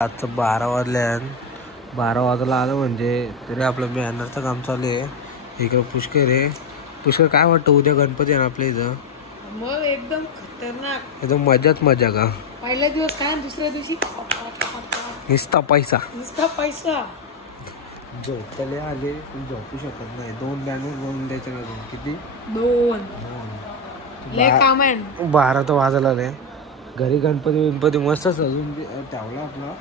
आजचं 12 वाजल्यान 12 वाजला आलं म्हणजे तरी आपलं बॅनरचं काम चालू आहे. इकडं पुष्कर आहे. पुष्कर काय वाटतं उद्या गणपती आहे ना आपल्या इथं? मग एकदम खतरनाक, एकदम मजाच मजा का? पहिल्या दिवस काय दुसऱ्या दिवशी नुसता पैसा नुसता पैसा. झोपले आले झोपू शकत नाही. 2 बॅनर बनवून द्यायचे ना अजून किती? 2 लय काम आहे. 12 तर वाजला रे. घरी गणपती मस्त अजून ठेवला आपला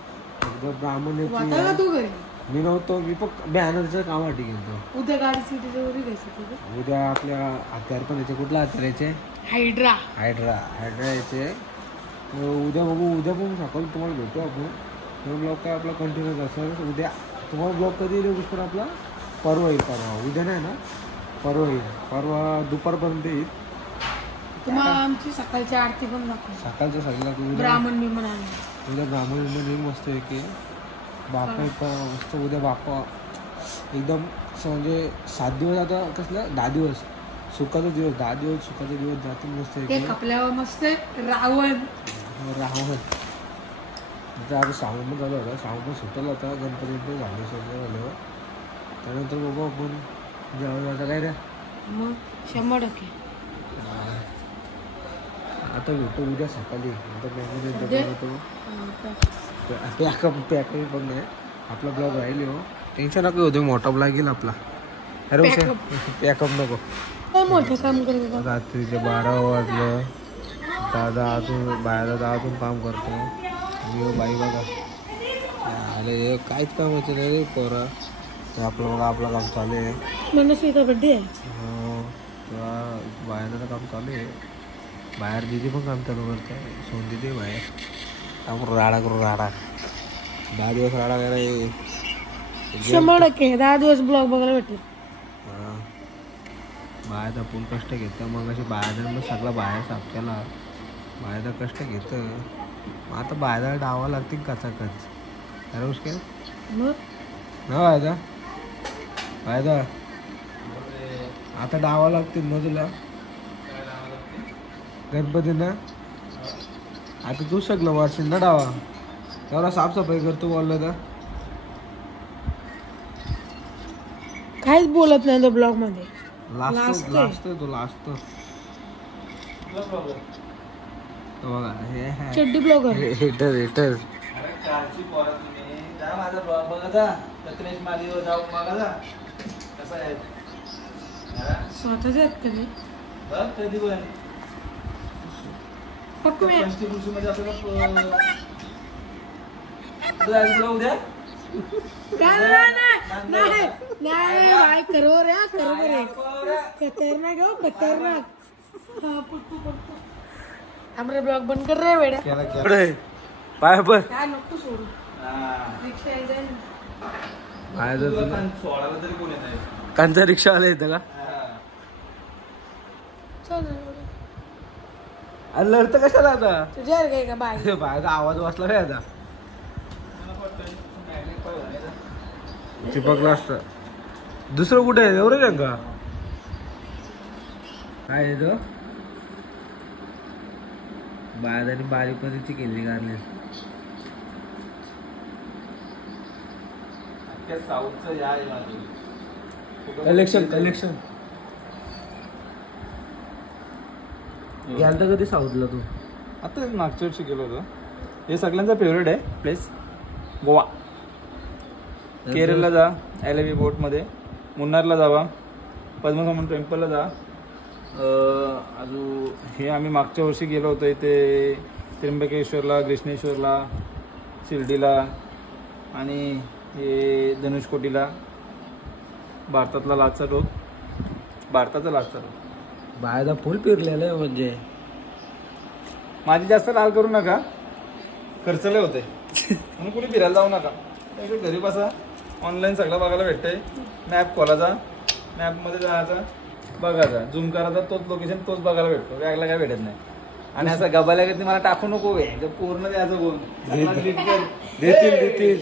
एकदा ब्राह्मण वाटा का तू घरी? मी नव्हतो. मी पण बॅनरचं कामासाठी गेलो. उद्या गाडीची डिलिव्हरी घ्यायची. उद्या आपल्या हत्यार पण यायचे. कुठला हत्यार यायचे? हायड्रा यायचे. उद्या बघू. उद्या पण सकाळी तुम्हाला भेटू आपण. ब्लॉग काय आपला कंटिन्यू असेल. उद्या तुम्हाला ब्लॉग कधी येईल पुष्कर आपला? परवा येईल. परवा उद्या नाही ना, परवा येईल. परवा दुपारपर्यंत येईल. तुम्हाला आमची सकाळची आरती पण दाखव. सकाळच्या सगळ्याला ब्राह्मण बिमण आले. उद्या ब्राह्मण येईल मस्त आहे की बापा मस्त. उद्या बापा एकदम म्हणजे 7 दिवस. आता कसलं 10 दिवस सुखाचा दिवस. 10 दिवस सुखाचा दिवस जातील मस्त आहे. आपल्यावर मस्त रावण आता श्रावण पण झालं होतं. श्रावण पण सुटलं होता. गणपती झाले सगळं झालं. त्यानंतर बघू आपण जेवण जाता काय रे. मग 100%. आता भेटतो उद्या सकाळी. आता पॅकही पण नाही. आपला ब्लॉग राहील हो. टेन्शन नको होते. मोठा ब्लॉग येईल आपला. अरे पॅकअप नको. मोठं काम करतो. रात्रीचे 12 वाजलं. दादा अजून काम करतो. बाई बघा अरे काहीच काम होतं नाही रे पोरा. आपलं काम चालू आहे. मनस्वीचा बड्डे आहे. बाहेरचं काम चालू आहे. बाहेर दिदी पण काम चालू करते. सोन दिदी बाहेर काम करू राडा 10 दिवस राडा करायला. 100% 10 दिवस ब्लॉग बघायला भेटेल. बाहेरचा फुल कष्ट घेतं. मग अशी बाहेर सगळं बाहेर साफ केला. बाहेरचा कष्ट घेतं. मग आता बाहेर डावा लागतील कचाकच. अरे उसके ना फायदा आता डावा लागतील ना तुला गणपतींना. आता तू सगळं वाटशील ना डावा. एवढा साफसफाई करतो बोललं तर काहीच बोलत नाही तो ब्लॉग मध्ये. लास्ट बघा हे चड्डी ब्लॉगर हेटर कारची पोरा तुम्ही जा माझा ब्लॉग बघा जा. कत्रेश मालीवर जाऊ बघा जा कसं आहे. स्वतःच आहेत कधी बघ कधी पण फक्त पंचकृषीमध्ये आपल्याला तुला उद्या नाही भाई करो रे करो रे. खतरनाक हो खतरनाक. हमारे ब्लॉग बंद कर रहे बेटा. पाय पर काय नको सोडू. रिक्षा जाईल. सोळाला तरी कोण येत आहे. कांचा रिक्षावाला येतं का? चल अरे लढतं कशाला आता? तुझ्या काय का बाय बाहेरचा आवाज वाचला काय आता? चिपकलं असतं. दुसरं कुठे आहे एवढं का? काय आहे तो बाहेर आणि बारीक पद्धतीची केली गारली. साऊथचं या कलेक्शन गेलता कधी साऊथला तू? आता मागच्या वर्षी गेलो होतो. हे सगळ्यांचा फेवरेट आहे प्लेस गोवा. केरळला जा LV बोटमध्ये. मुन्नारला जावा. पद्मनाभन टेम्पलला जा. अजून हे आम्ही मागच्या वर्षी गेलो होतो इथे त्र्यंबकेश्वरला, कृष्णेश्वरला, शिर्डीला आणि हे धनुषकोटीला. भारताचा लाचचा रोड. बाहेरचा फुल पिरलेलं आहे म्हणजे. माझी जास्त लाल करू नका. खर्चले होते म्हणून कुठे फिरायला जाऊ नका. घरी बसा. ऑनलाईन सगळं बघायला भेटतंय. मॅप खोलायचा. मॅपमध्ये जायचा बघायचा. झूम करायचा. तोच लोकेशन तोच बघायला भेटतो. वेगळा काय भेटत नाही. आणि असं गबाल्या कधी मला टाकू नको आहे. पूर्ण द्यायचं बोल देतील.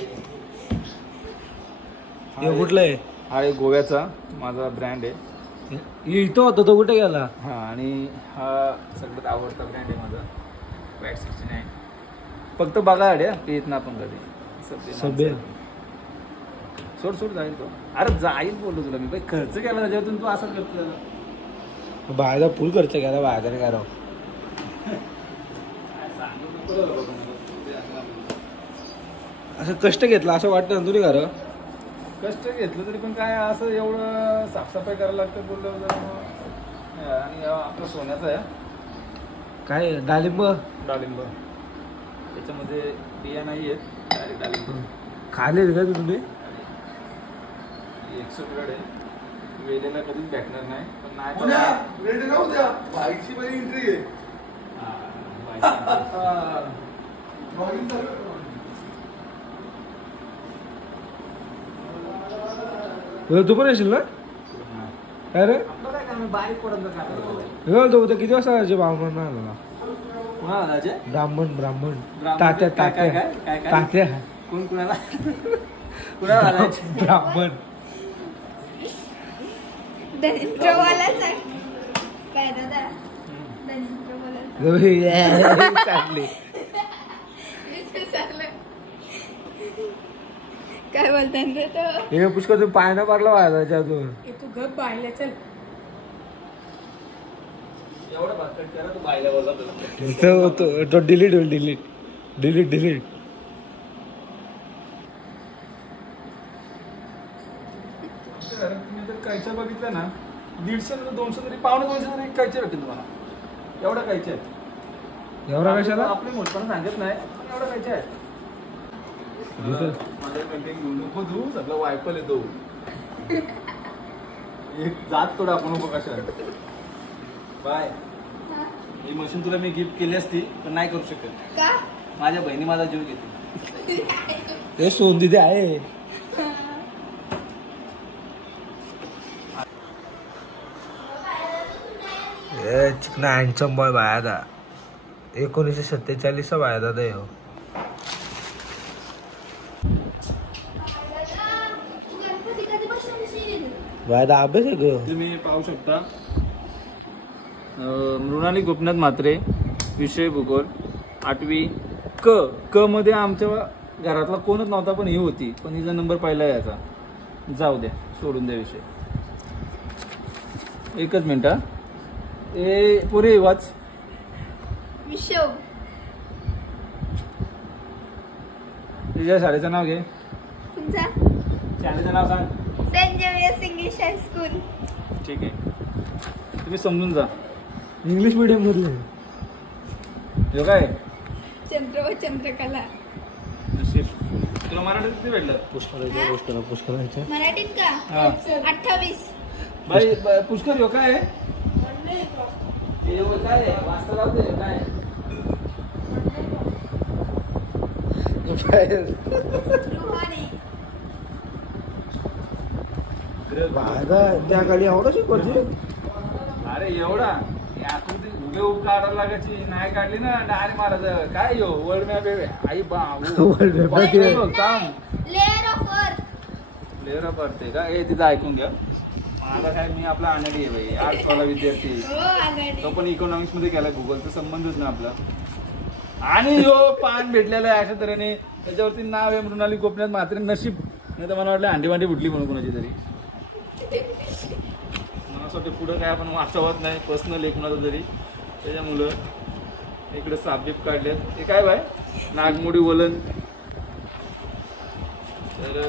हे कुठलं आहे? हा एक गोव्याचा माझा ब्रँड आहे. इथं होता तो कुठे गेला? हा आणि हा सगळ्यात आवडता ब्रँड आहे माझा. वॅट 69. फक्त बघा येत ना आपण कधी. सभ्य सोड सोड जाईल तो. अरे जाईल बोललो तुला मी. खर्च केला त्याच्यातून तू असं करतो. बाहेरचा फुल खर्च केला बाहेर करा. असं कष्ट घेतलं असं वाटतं ना तुझी घर. कष्ट घेतलं तरी पण काय असं एवढं साफसफाई करायला लागतं बोललं जरा. आणि आपलं सोन्याचं आहे काय डाळिंब डाळिंब. त्याच्यामध्ये बिया नाही आहेत. डायरेक्ट डाळिंब खाले का तुम्ही. 100 ग्रॅड आहे. वेलेला कधीच भेटणार नाही पण नाही तू पण येशील ना. अरे आपलं काय काम आहे, बारीक पडत तो किती वाजता जायचे ब्राह्मण आला. ब्राह्मण ब्राह्मण तात्या काय काय तात्या काय काय तात्या कोण कुणाला कुणाला घालायचे? ब्राह्मण काय दादा चांगले. काय बोलताय पुष्कळ तू पाय ना पडला व्हायला त्याच्यातून. तू घर पाहिलं चल. एवढं भाकट करा तू बायला बोलला तो डिलीट होईल. Delete delete delete. तुम्ही जर कैच्या बघितल्या ना 150 200 तरी 150 तरी कैच्या भेटेल तुम्हाला. एवढ्या कैच्या आहेत. एवढा कशाला आपली मोठपणा सांगत नाही पण एवढ्या कैच्या आहेत. माझ्या कंटेंट घेऊ नको तू सगळं वायपल येतो. एक जात तो टाकू नको कशा. बाय. ही मशीन तुला मी गिफ्ट केली असती पण नाही करू शकत. माझ्या बहिणी माझा जीव घेते. हे सोनदिदी आहे. चिकना हँडसम बॉय बाया था. 1947 बाया था ते. बाया अभ्यास आहे ग. तुम्ही पाहू शकता मृणाली गोपीनाथ म्हात्रे विषय भूगोल 8वी क मध्ये आमच्या घरातला कोणच नव्हता पण ही होती. पण हिचा नंबर पहिला याचा. जाऊ द्या सोडून द्या विषय. एकच मिनिट. ए पुरे वाच. विषव तुझ्या शाळेचं नाव घे. तुमचा शाळेचं नाव सांग. Saint Xavier's English high school. ठीक आहे. तुम्ही समजून जा. इंग्लिश मीडियम मधले. हे काय चंद्र व चंद्रकला. नशीब. तुला मराठीत किती भेटलं? पुष्कराच्या मराठीत का हा. 28. बाई पुष्कर हो काय काय वाचता लावते काय. रुहानी. त्या गाडी आवडा शिकवते. अरे एवढा आकृती उभे उभ काढायला लागायची. नाही काढली ना डायरेक्ट महाराज काय यो वर्ल्ड मॅप आई बाबू. काम layer of earth. Player of earth आहे का. हे तिथं ऐकून घ्या. माझा काय मी आपला आनंदी आहे भाई. आर्ट्सवाला विद्यार्थी. हो आघाडी. तो पण इकॉनॉमिक्स मध्ये केला. गुगलचा संबंधच ना आपला. आणि यो पान भेटलेला आहे अशा तऱ्हेने. त्याच्यावरती नाव आहे मृणाली गोपीनाथ म्हात्रे. नशीब नाही तर मला वाटलं अंडी वांडी फुटली म्हणून कोणाची तरी. मला असं वाटतं पुढं काय आपण वाचवत नाही पर्सनल एक कुणाचं तरी. त्याच्यामुळं इकडे सापबीप काढलेत. हे काय बाय नागमोडी वलन. तर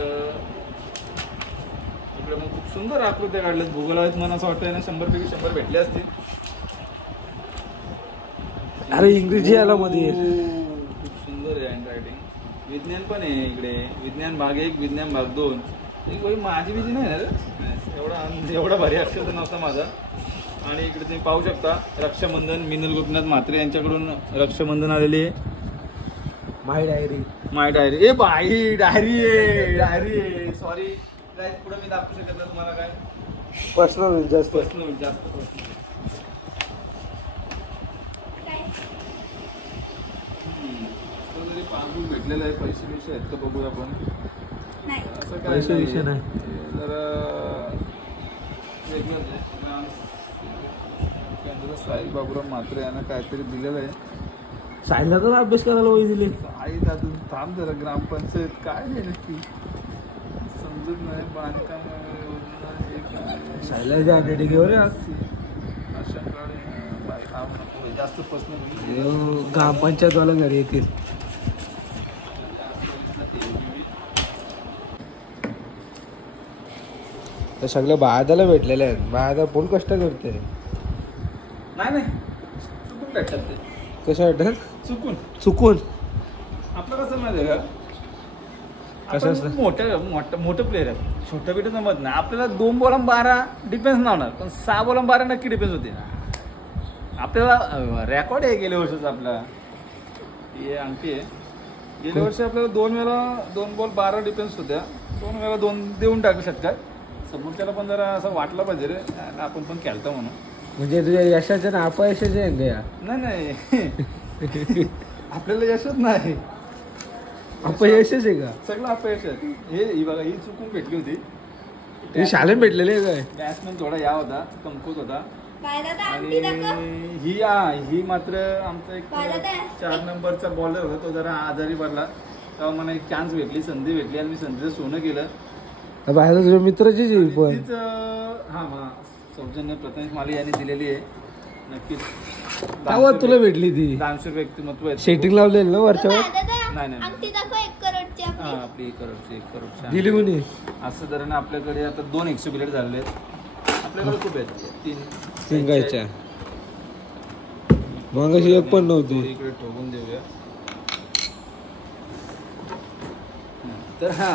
इकडे मग खूप सुंदर आकृत्या काढल्यात. भूगोलात मला असं वाटतं ना 100 पैकी 100 भेटले असतील. अरे इंग्रजी याला मध्ये. खूप सुंदर आहे हँड रायटिंग. विज्ञान पण आहे इकडे. विज्ञान भाग 1 विज्ञान भाग 2. एक बाई माझी बिजी नाही ना एवढा भारी अक्षर तर नव्हता माझा. आणि इकडे तुम्ही पाहू शकता रक्षाबंधन मिनल गोपीनाथ म्हात्रे यांच्याकडून रक्षाबंधन आलेली आहे. माय डायरी. माय डायरी. ए बाई डायरी आहे. डायरी आहे. सॉरी पुढे मी दाखवू शकत नाही तुम्हाला. काय पर्सनल जास्त पर्सनल जास्त पर्सनल. तरी पासबुक भेटलेलं आहे. पैसे विषय आहेत का बघूया आपण. नाही असं काय पैसे विषय नाही. जरा वेगळंच आहे. साई बाबूराव म्हात्रे यांना काहीतरी दिलेलं आहे. सायला तर अभ्यास करायला वही दिली. आई अजून थांब जरा. ग्रामपंचायत काय नाही नक्की समजत नाही. बांधकाम योजना हे काय सायलाची हँडरायटिंग घेऊ रे आज. राशन कार्ड बाई काम नको जास्त पर्सनल. ग्रामपंचायतवाला घरी येतील. तर सगळं बाळादाला भेटलेले आहेत. बाळादा पण कष्ट करते. नाही चुकून भेटतात ते. कसं वाटत चुकून चुकून आपलं कसं माहिती आहे का? कसं असतं? आपण मोठं प्लेअर आहे. छोटं बिटं जमत नाही आपल्याला. 2 बॉल 12 डिफेन्स लावणार पण 6 बॉल 12 नक्की डिफेन्स होते ना. आपल्याला रेकॉर्ड आहे गेल्या वर्षाचा आपला. हे अंगठी आहे. गेल्या वर्षी आपल्याला 2 वेळा 2 बॉल 12 डिफेन्स होत्या. 2 वेळा 2 देऊन टाकू शकतात. समोरच्याला पण जरा असं वाटलं पाहिजे रे आपण पण खेळतो म्हणून. म्हणजे तुझ्या यशाचे ना अपयशाचे आहे का? नाही आपल्याला यशच नाही. अपयशच आहे का? सगळं अपयश आहे. ही बघा ही चुकून भेटली होती. हे शाळेत भेटलेले काय? बॅट्समॅन थोडा या होता कमकुत होता. अंगठी दाखव. आणि ही मात्र आमचा एक 4 नंबरचा बॉलर होता. तो जरा आजारी पडला तेव्हा मला एक चान्स भेटली, संधी भेटली आणि मी संधीचं सोनं केलं. बाहेर तुझ्या मित्राचीच आहे पण. तीच हा सौजन्य प्रथमेश माली यांनी दिलेली आहे. नक्कीच तुला भेटली ती दानशूर व्यक्तिमत्व आहे. सेटिंग लावलेली ना वरच्यावर? नाही अंगठी दाखव 1 करोडची आपली. आपली 1 करोडची दिली कोणी? असं जर आपल्याकडे आता 2 एक्सिबिलेट झाले आहेत. आपल्याकडे खूप आहेत. 3 गायच्या. मग अशी एक पण नव्हती. इकडे ठोकून देऊया. तर हा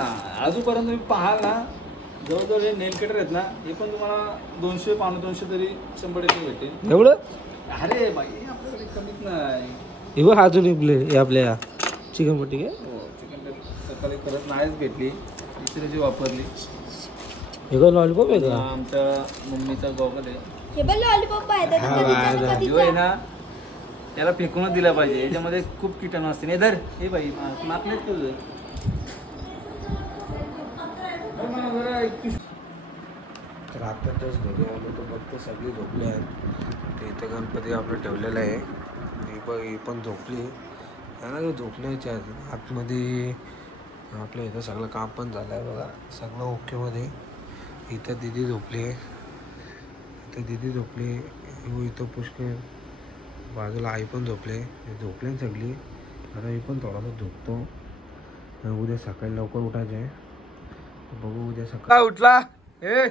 आजूपर्यंत तुम्ही पाहाल ना जवळजवळ हे नेल कटर आहेत ना हे पण तुम्हाला 200 पावणे 200 तरी 100% भेटेल. एवढं? अरे बाई आपल्याकडे कमीच नाही. हे बघ अजून इकले आपल्या चिकन पट्टी काय? चिकन सकाळी करत नाहीच भेटली. दुसरी वापरली. हे काय लॉलीपॉप आहे का? आमच्या मम्मीचा गॉगल आहे. हे बघ लॉलीपॉप आहे ना त्याला फेकूनच दिला पाहिजे. याच्यामध्ये खूप किटाणू असते. नाही धर हे बाई माप नाहीत तुझं. तर आता तेच घरी आलो तर बघतो सगळी झोपली आहेत. ते इथं गणपती आपलं ठेवलेलं आहे. ही पण झोपली. त्यांना झोपण्याच्या आतमध्ये आपल्या इथं सगळं काम पण झालं आहे बघा. सगळं ओकेमध्ये. इथं दिदी झोपली आहे. इथं पुष्कळ बाजूला आई पण झोपले. झोपले सगळी. आता मी पण थोडासा झोपतो. उद्या सकाळी लवकर उठायचं आहे. बघू उद्या सकाळी उठला. हे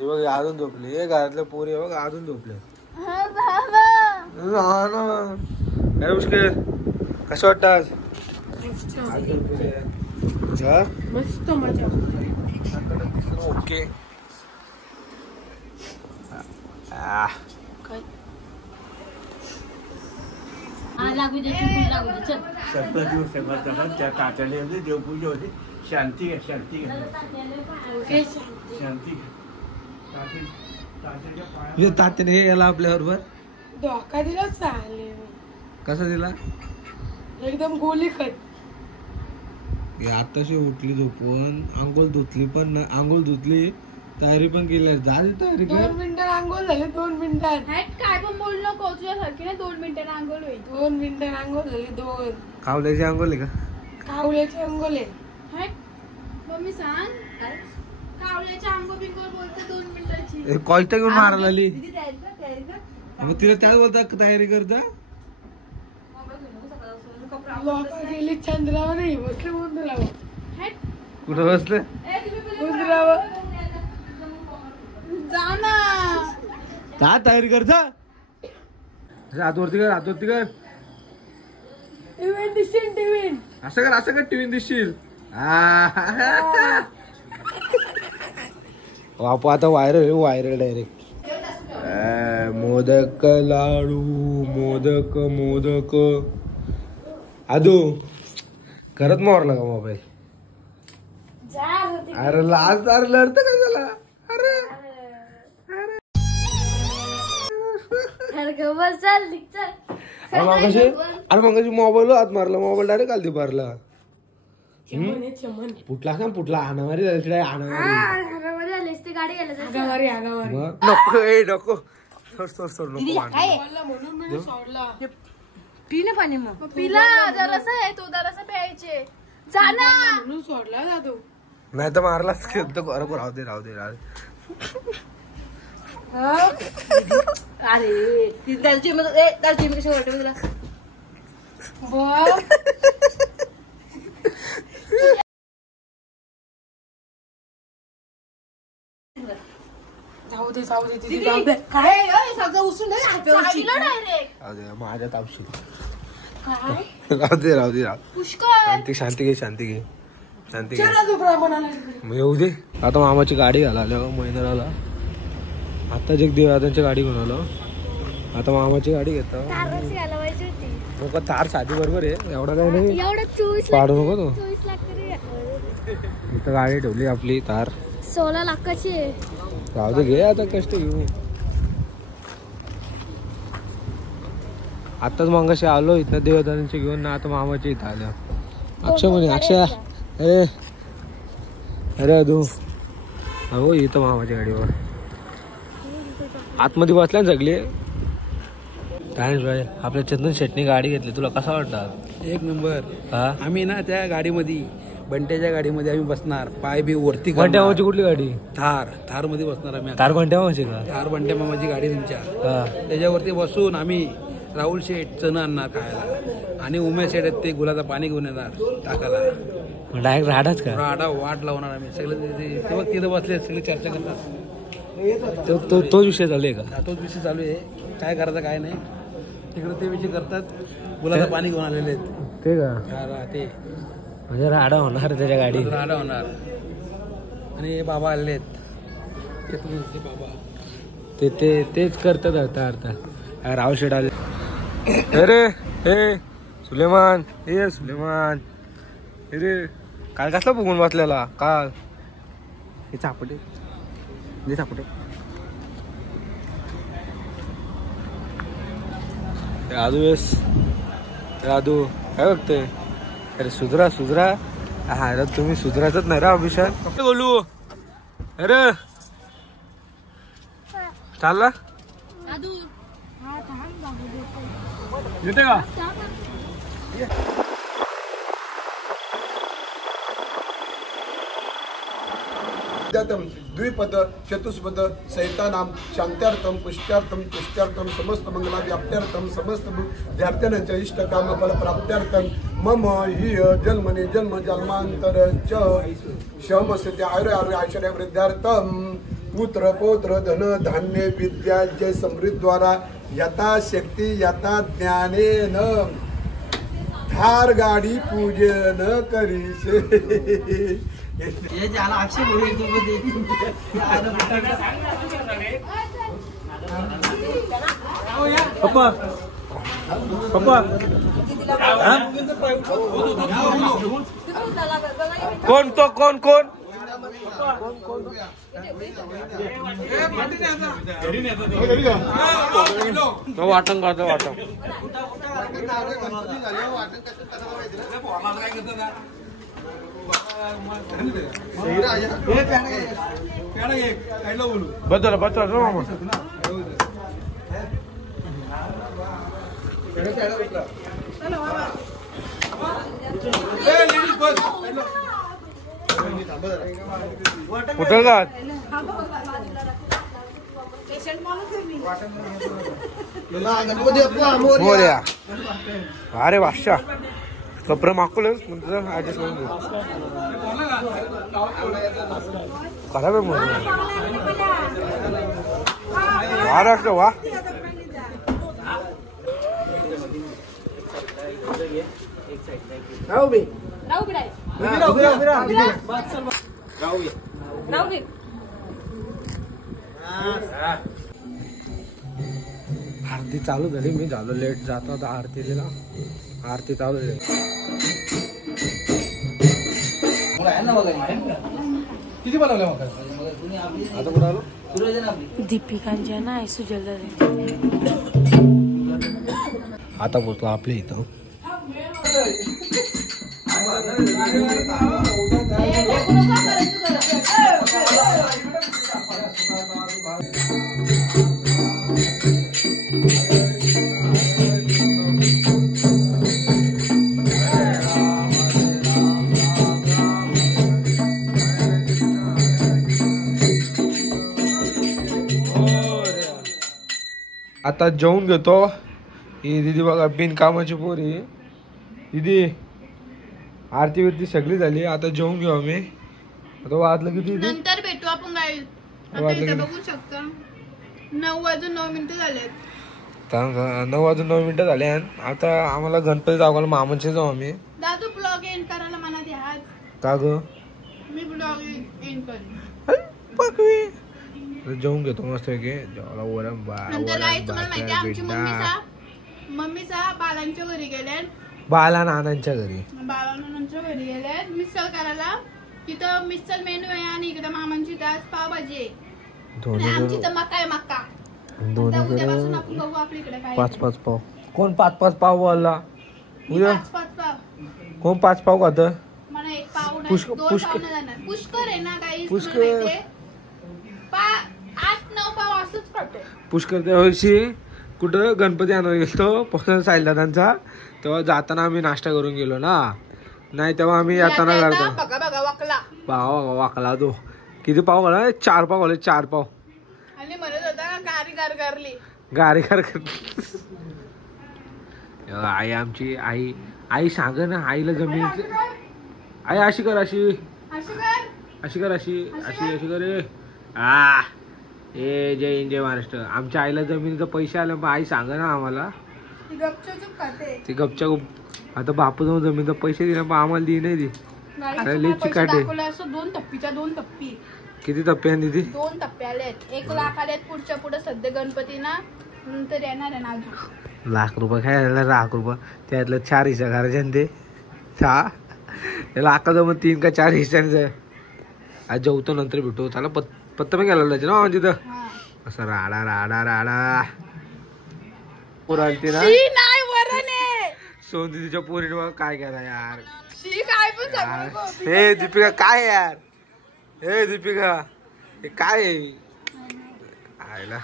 बघ अजून झोपली. हे घरातल्या पोरी बघ अजून झोपले. काय मुश्किल कसं वाटतं आज? मस्त मजा. ओके. लागू दे लागू दे चल. सगळं दिवस सगळं त्या तात्याला देवपूजा होती. शांती घ्या शांती तात्याने हे याला आपल्या बरोबर धोका दिला चालेल. कसा दिला? एकदम गोली खत. आताशी उठली झोपून. आंघोळ धुतली पण आंघोळ धुतली तयारी पण केली. झाली तयारी. 2 मिनिटात आंघोळ झाले. 2 मिनिटात. काय पण बोल नको तुझ्यासारखी ना. 2 मिनिटांना आंघोळ होईल. 2 मिनिटात आंघोळ झाली. 2 कावल्याची आंघोळ आहे का? कावल्याची आंघोळ आहे. मम्मी सांग कावल्याच्या आंघोळ बिंगोळ बोलते 2 मिनिटाची. कॉलच्या घेऊन मारायला आली. दीदी तयारी कर. मग तिला त्याच बोलता तयारी करता. लोक गेली चंद्रावर नाही बसले. उंदरावर. कुठं बसले? उंदरावर जा ना. जा तयारी कर. जा हातवरती कर. हातवरती कर. टीव्ही दिसशील. टीव्ही असं कर टीव्ही दिसशील. बापू आता व्हायरल डायरेक्ट. मोदक लाडू मोदक आदू करत मारला का मोबाईल? अरे लाज लढत काय झाला? अरे मग मोबाईल हात मारला. मोबाईल डायरेक्ट आलती मारला. फुटला का? फुटला. हाणामारी झाली. गाडी नको. सोड नको मांडू. म्हणून मी सोडला. पिणे पाणी मग पिला जरासा आहे तो जरासा प्यायचे जा ना म्हणून सोडला जातो. नाही तर मारलाच राहू दे. अरे ती दालचिनी कशी वाटत तुला जाऊ दे काय सगळं उचलून चावीला डायरेक्ट माझ्या तापशी काय राहू दे पुष्कळ शांती घे म्हणाला. मग येऊ दे. आता मामाची गाडी घाला महिन्याला आताच एक दिवाळांची गाडी घेऊन आलो. आता मामाची गाडी घेतो नको थार साधी बरोबर आहे एवढा काही नाही पाडू नको तो. इथं गाडी ठेवली आपली थार 16 लाखाची राहू दे घे आता कष्ट घेऊ. आताच मगाशी आलो इथं देवदानांची घेऊन ना आता मामाची इथं आल्या. अक्षय म्हणे अक्षय अरे अदू हो इथं मामाच्या गाडीवर आतमध्ये बसल्या ना सगळे. काय भाई आपल्या चंदन शेटनी गाडी घेतली तुला कसा वाटतात? एक नंबर. हा आम्ही ना त्या गाडीमध्ये बंट्याच्या गाडीमध्ये आम्ही बसणार पाय बी वरती कोणत्या मामाची कुठली गाडी? थार मध्ये बसणार आम्ही आता. थार कोणत्या मामाची का? थार बंट्या मामाची गाडी तुमच्या हा त्याच्यावरती बसून आम्ही राहुल शेठ चणं आणणार खायला आणि उमेश शेठ आहेत ते गुलाचं पाणी घेऊन येणार टाकायला. डायरेक्ट राहणार का? राडा वाट लावणार आम्ही सगळे तेव्हा तिथं बसले सगळे चर्चा करतात. तोच विषय चालू का? तोच विषय चालू आहे काय करायचं काय नाही. तिकडे ते विषय करतात गुलाचं पाणी घेऊन आलेले आहेत ते का ते म्हणजे राडा होणार त्याच्या गाडी राडा होणार. आणि बाबा आलेले आहेत ते बाबा तेच करतात आता राव शेट आले. अरे हे सुलेमान अरे काल कसला बघून बसलेला काल हे चापटे आदू काय बघतोय? अरे सुधरा हा तुम्ही सुधरायचंच नाही रा अभिषेक बोलू. अरे चालला येते का? द्विपद चतुष्पद सहितानां शांत्यार्थम पुष्ट्यार्थम तुष्ट्यार्थम समस्त मंगलाव्याप्त्यार्थम समस्त विद्यार्थ्यांच्या इष्टकाम फल प्राप्त्यार्थम मम हि जन्मने जन्म जन्मांतर च शमस्ते आयुर् ऐश्वर्य वृद्धार्थम पुत्र पौत्र धन धान्य विद्या जय समृद्ध द्वारा यथाशक्ती यथा ज्ञानेन थार गाडी पूजन करीशे. पप्पा कोण तो कोण वाटण करतो वाटण बदल कुठं का अरे वाशा कपडे मागवलंच ऍडजस्ट करून खराब आहे म्हणून महाराष्ट्र वा आरती चालू झाली. मी झालो लेट जातो आता आरतीला. आरती चालू झाली. किती बनवलं मग आता कुठं आलो? दीपिकांच्या ना सुजल आता पोचलो आपल्या इथं. आता जेवून घेतो. ही दीदी बघा बिनकामाची पोरी. दीदी आरती बिरती सगळी झाली. आता जेवून घेऊ आम्ही. आता वाजलं किती दीदी? नंतर भेटू आपण गाईज. आता वाजलं इथे किती? बघू शकता 9:09 झालेत. 9:09 झाले. आता आम्हाला गणपती दाखवायला मामांचे जाऊ आम्ही. दादू ब्लॉग एंड करायला म्हणा ते आज. का ग? मी ब्लॉग एंड करेन. जेवून घेतो मस्त पैकी. जेवायला वरण नंतर गाईज तुम्हाला माहिती आहे आमची मम्मीचा बालांच्या घरी गेले. बाला नानांच्या घरी. बालांच्या घरी गेले मिसळ करायला. तिथं मिसळ मेनू आहे आणि इकडे मामांची आज पावभाजी आहे. आणि आमची तर मका आहे मका. उद्यापासून आपण बघू आपल्या इकडे काय 5-5 पाव. कोण 5-5 पाव बोलला? उद्या 5-5 पाव. कोण 5 पाव खात? मला एक पाव नाही, पुष्कर- 2 पुष्कर- पाव नाही जाणार. पुष्कर आहे ना काही पुष्कर. 8-9 पाव असंच खातो. पुष्कर त्या वर्षी कुठं गणपती आणायला गेलो पसंत साईलदादांचा. तेव्हा जाताना आम्ही नाश्ता करून गेलो ना. नाही तेव्हा आम्ही येताना करतो. बघा वाकला. पाव वाकला तो. किती पाव खाला? 4 पाव खाले. 4 पाव. आणि म्हणत होता गारी गारली. गारी गार आई आमची आई सांग ना आईला जमीन. आई अशी कर अशी कर अशी कर ए जय हिंद जय महाराष्ट्र. आमच्या आईला जमिनीचं पैसे आले आई सांग ना आम्हाला. ती गपच्या आता बापू जाऊन जमिनीचं पैसे दिले पण आम्हाला दी नाही दी. चिकाटे 2 टप्पीच्या 2 टप्पी. किती टप्पे आहेत दीदी? 2 टप्पे आलेत. 1 लाख आलेत पुढच्या पुढे सध्या गणपतीना. नंतर येणार आहे ना अजून. लाख रुपये काय लाख रुपये त्यातलं 4 हिस्सा करायचे ते 6 लाखाचं मग 3 का 4 हिस्साने. आज जेवतो नंतर भेटू. त्याला पत्ता पण घ्यायला लावायचे ना म्हणजे तर असं राडा राडा राडा पुरालती ना. सोन दीदीच्या पोरीने काय केला यार. हे दीपिका काय यार. हे दीपिका हे काय आयला.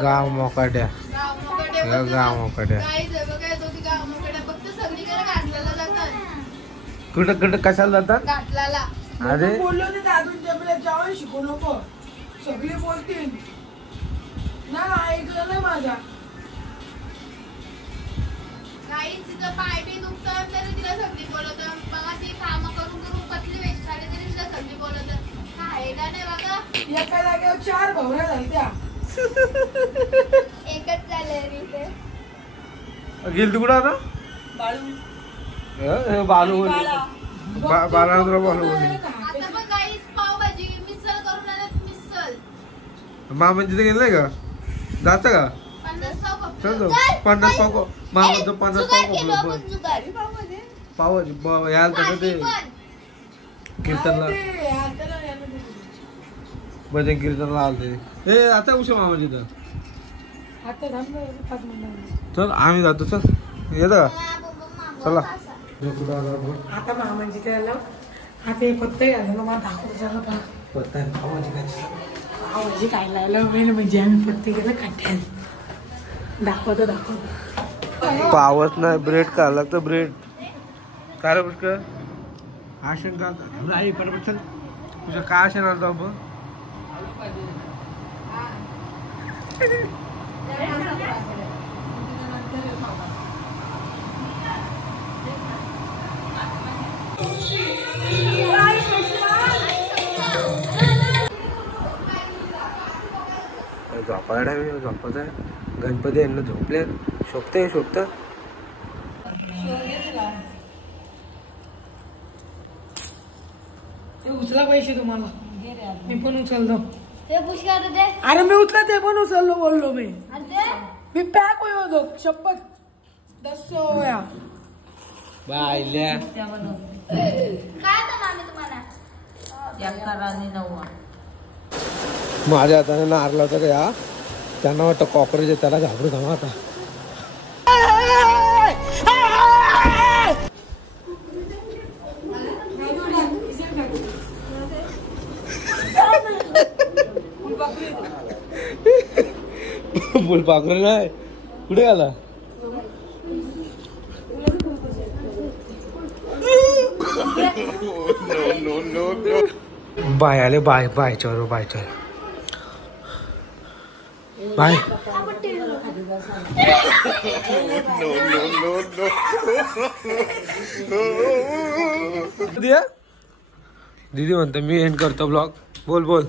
गाव मोकाट्या कुठं कुठं कशाला जातात? अरे बोललो ते दादूंच्या आपल्या जेवण शिकू नको. सगळे बोलतील ना ऐकलं नाही माझा. तिचं पाय बी दुखतं तरी तिला सगळी बोलत. बघा ती काम करून करून पतली व्हायची साडे तरी तिला सगळी बोलत. काय का नाही बघा. एका जागेवर 4 भवऱ्या झाल्या. एकच झाले रे. गेल तू कुठं आता? बालू बाला बालू आता पण गाईस पावभाजी मिसळ करून आल्यात. मिसळ मामा तिथे गेलं नाही का? जात का? 50 पाव फक्त. चल जाऊ. 50 पाव मामाचं 50 पाव पाव याल तर ते कीर्तनला भजन कीर्तनला आलते. हे आता उशा मामा तिथं. चल आम्ही जातो. चल येत का? चला. आता मामांची त्याला आता हे पत्ते घालून मला दाखवतो. पत्ता पावभाजी काय लावलं मेन म्हणजे आम्ही पत्ते गेलं काट्याला. दाखवतो. पावच नाही ब्रेड का लागतं. ब्रेड काय रे पुष्कर? आशंका चल तुझ्या काय आशा ना आपण झोपायला झोपत आहे. गणपती यांना झोपले. शोभते उचला पैसे तुम्हाला. मी पण उचलतो. दे. अरे मी उचला ते पण उचललो बोललो मी. मी पॅक होतो शपथ 10 होया. बायल्या काय मामी तुम्हाला माझ्या हाताने नारला होता का या. त्यांना वाटतं कॉकरेज आहे त्याला घाबरू थांबा आता. फुलपाखरू नाही कुठे आला. बाय आले बाय बाय चलो बाय चल बाय दीदी म्हणतो मी एंड करतो ब्लॉग बोल बोल.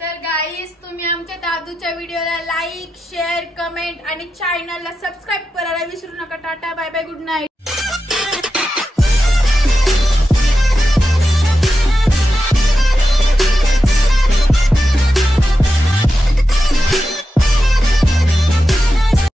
तर गाईस तुम्ही आमच्या दादूच्या व्हिडिओला लाईक शेअर कमेंट आणि चॅनलला सबस्क्राईब करायला विसरू नका. Ta ta bye bye good night.